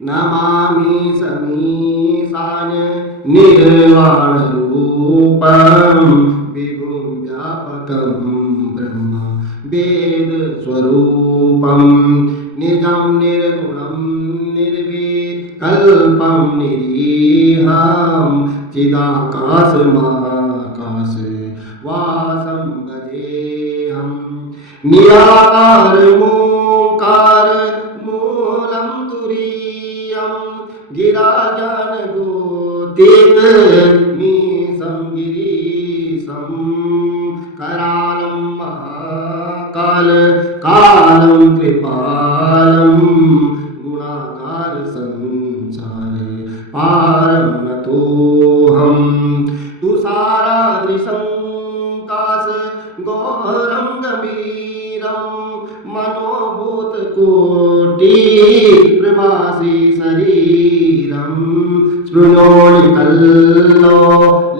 नमामि समीशान निर्वाणरूपं विभुं व्यापकं ब्रह्म वेदस्वरूपं निजं निर्गुणं निर्विकल्पं निरीहं चिदाकाशमाकाश वासं भजेऽहं निराकारमोङ्कार मूलं तुरीयं गिराजनगोतीतमीशं गिरीशं करालं महाकाल कालं कृपालं गुणागार संसार पारं नतोऽहं तुषारादृशं काश गौरं गंभीरं मनोभूतकोटि प्रवासी शरीरं स्पृणोलिकल्लो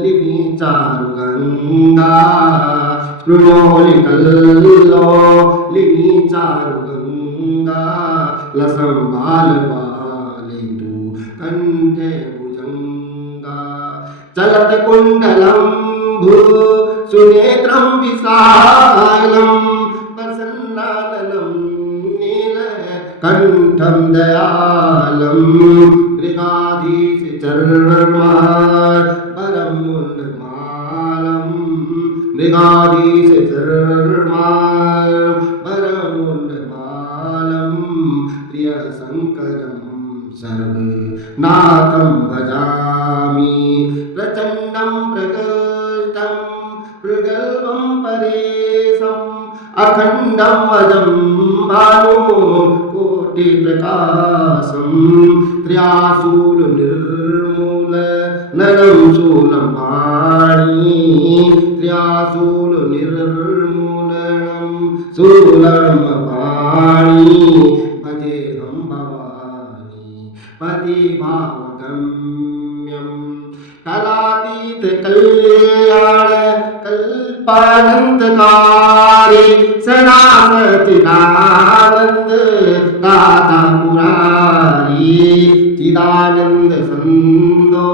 लिपिचारुगङ्गा स्पृणोलिकल्लो लिपिचारुगङ्गा लसंबालपालितु कण्ठे भुजङ्गा चलत्कुण्डलं भू सुनेत्रं विशालं प्रसन्नाननं नीलकण्ठं दयालं मृगाधीशचर्मा परं मुण्डमालं मृगाधीशचर्मा परं मुण्डमालं प्रियशङ्करं सर्वनाथं भजामि प्रचण्डं प्रकृष्टं प्रगल्भं परेशम् अखण्डं अजं भानुकोटिप्रकाशं त्र्याशूलनिर्मूलनं शूलपाणि त्र्याशूलनिर्मूलनं शूलपाणि भजेऽहं भवानी पतिभावगम्यं कलातीतकल्याण कल्पानन्दकारी सदा सच्चिदानन्द दाता मुरारी चिदानन्द सन्दो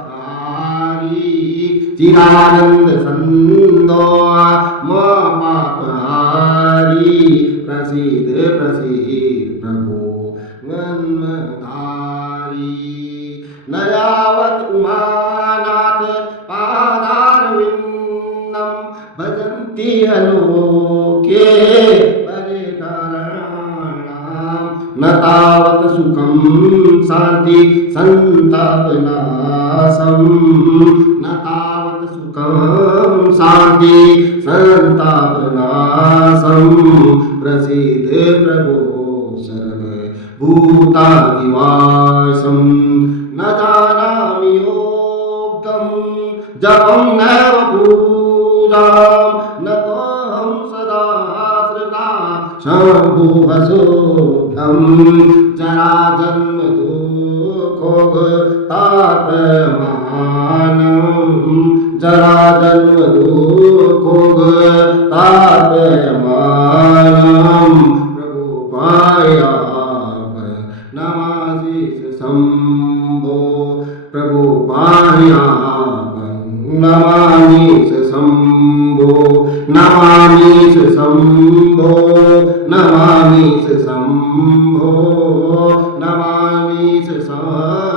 मोपहारी चिदानन्द सन्दो मोपहारी प्रसीद प्रसीद प्रभो गन्मधारी न यावत् उमानाथ पादारविन्दं भजन्ति अलोके परिकराणां न तावत् सुखं शान्ति सन्तापनाशं न तावत् सुखं शान्ति सन्तापनाशं प्रसीद प्रभो सर्वभूतादिवासं न जानामि योगं जपं नैव पूजां न तोऽहं सदा श्रुता शम्भुवशोभं जराजन्म दुःखोगतापमानं जराजन्म दुःखोगतापमानं प्रभु पायामि नमामि शम्भो प्रभु पायामि नमामि शम्भो नमामि शम्भो नमामि शम्भो नमामि शम्भो